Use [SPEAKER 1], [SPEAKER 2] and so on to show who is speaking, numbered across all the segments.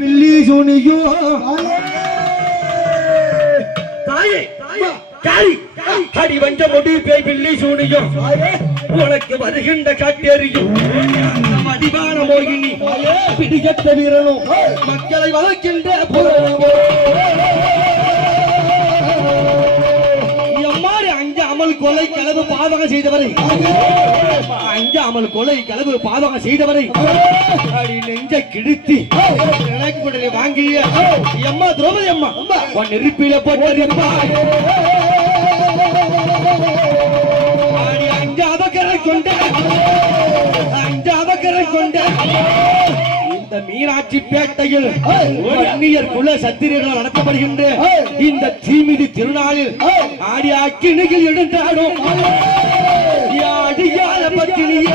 [SPEAKER 1] பில்லி சோனியோ
[SPEAKER 2] தாயே காளி அடி வந்த முடி பேய் பில்லி சூனியும் உனக்கு வருகின்ற காட்டேறியும் மடிவான மோகினி பிடிகட்ட வீரனும். மக்களை வளர்க்கின்ற கொலை களவு பாதகம் செய்தவரை. அஞ்சாமல் கொலை களவு பாதகம் செய்தவரை. அடி நெஞ்ச கிழித்து நினைக்குடலை வாங்கிய எம்மா திரௌபதி அம்மா உன் நெருப்பில போட்டிருப்பாய் அடி அஞ்சாத கரை கொண்ட அஞ்சாத கரை கொண்ட. மீனாட்சி பேட்டையில் வன்னியர் குல சத்திரியர்கள் நடத்தப்படுகின்ற இந்த தீமிதி திருநாளில் ஆடி அக்கிணியில் எழுந்தாடும் அடியாத பத்தினிய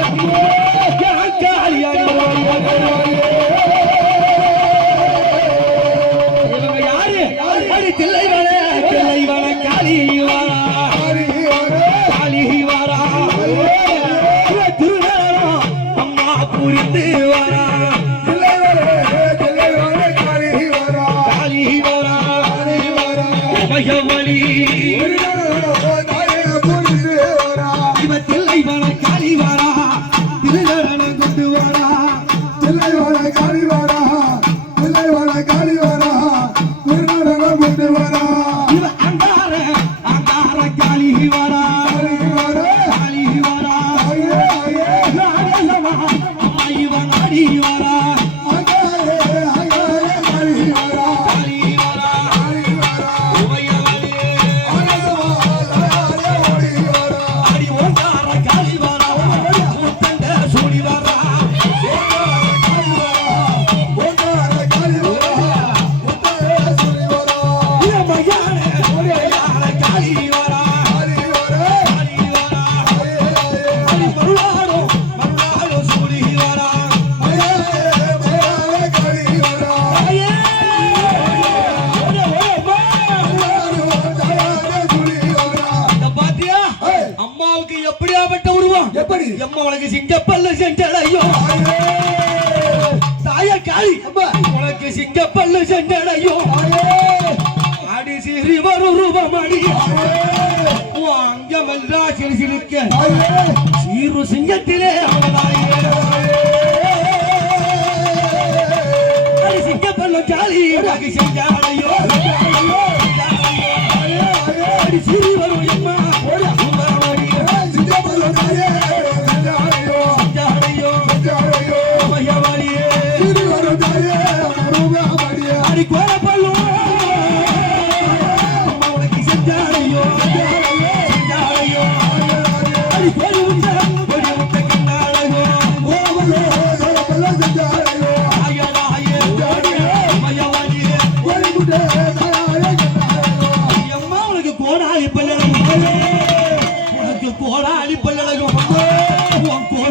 [SPEAKER 2] சிங்கப்பல்ல செஞ்சடையோ தாய காளி உனக்கு சிங்கப்பல்ல அடி சிறி வரும் ரூபம் அடி உன் அங்கமெல்லாம் சீரு சிங்கத்திலே அவனாயே அடி சிங்கப்பல்ல காளி உனக்கு செஞ்சடையோ அடி சிறி வரும்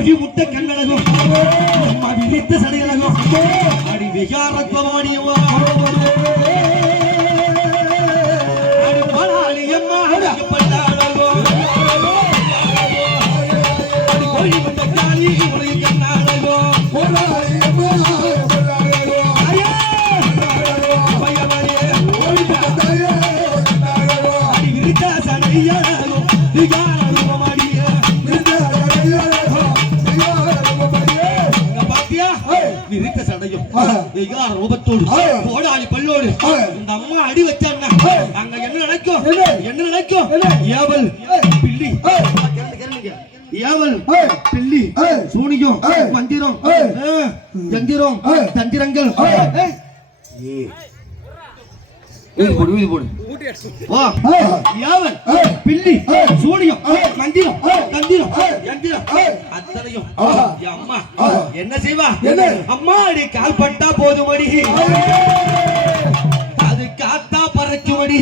[SPEAKER 2] உன் கோழி முட்டை கண்ணழகும் விரித்த சடையழகும். அடி விகாரத்வமாடியவா அடி அம்மா அடி கோழி முட்டை விகார ரூபத்தோடு பல்லோடு. இந்த அம்மா அடி வச்சாங்க அங்க என்ன நினைக்கும்
[SPEAKER 1] என்ன?
[SPEAKER 2] நினைக்கும்? ஏவல். பில்லி. ஏவல். பில்லி. சூனியம். மந்திரம் தந்திரம். தந்திரங்கள். இது போடு இது போடு வா. பில்லி. சூனியம். மந்திரம். தந்திரம்
[SPEAKER 1] ஏய்.
[SPEAKER 2] அத்தனையும் அம்மா. என்ன செய்வா?
[SPEAKER 1] என்ன?
[SPEAKER 2] அம்மா அடி கால் பட்டா போதுமடி அது காத்தா பறக்குமடி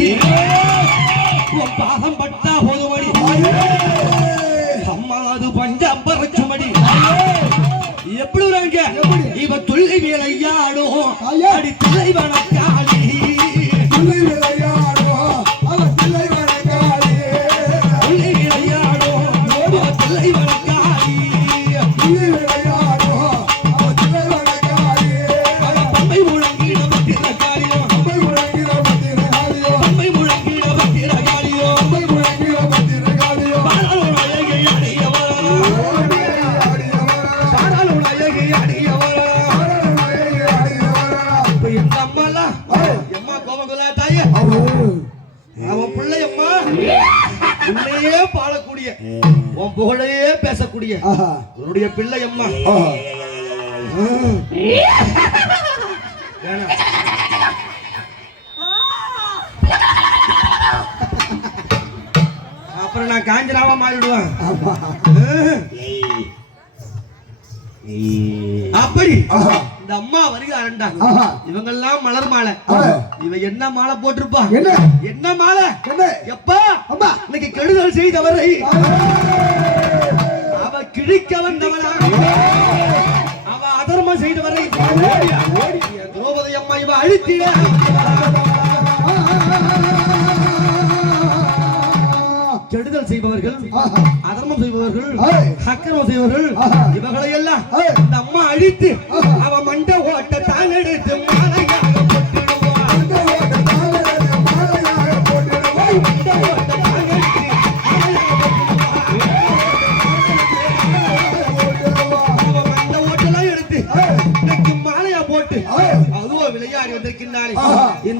[SPEAKER 2] உன் பாதம் பட்டா போதுமடி அம்மா அது பஞ்சம் பறக்குமடி எப்படி வராங்க? இவ துள்ளி விளையாடும்
[SPEAKER 1] ஐயா.
[SPEAKER 2] அடி திரை வணக்காளி உன்னையே பாடக்கூடிய உன் புகழையே பேசக்கூடிய உன்னுடைய பிள்ளை அம்மா. அப்புறம் நான் காஞ்சனாவா மாறிடுவேன். அப்படி இந்த அம்மா வருகிறாரண்டா
[SPEAKER 1] ஆஹா.
[SPEAKER 2] இவங்கெல்லாம் மலர் மாலை. இவ என்ன மாலை போட்டிருப்பா?
[SPEAKER 1] என்ன?
[SPEAKER 2] என்ன மாலை? எப்பா?
[SPEAKER 1] அம்மா
[SPEAKER 2] செய்தவரை. அவ கிழிக்க வந்தவனா அவ அதர்மம் செய்தவரை. திரௌபதி அம்மா இவ அழித்திட. கெடுதல் செய்பவர்கள் அதர்மம் செய்பவர்கள்
[SPEAKER 1] ஏய்.
[SPEAKER 2] அக்கிரமம் செய்பவர்கள் இவர்களை எல்லாம் இந்த அம்மா அழித்து அவ மண்ட ஓட்ட தான் எடுத்து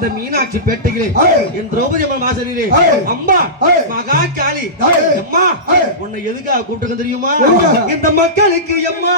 [SPEAKER 2] இந்த மீனாட்சி பேட்டையிலே. என் திரௌபதி அம்மன் வாசலிலே. அம்மா. மகா காளி. அம்மா. உன்னை எதுக்காக கூப்பிட்டு தெரியுமா? இந்த மக்களுக்கு அம்மா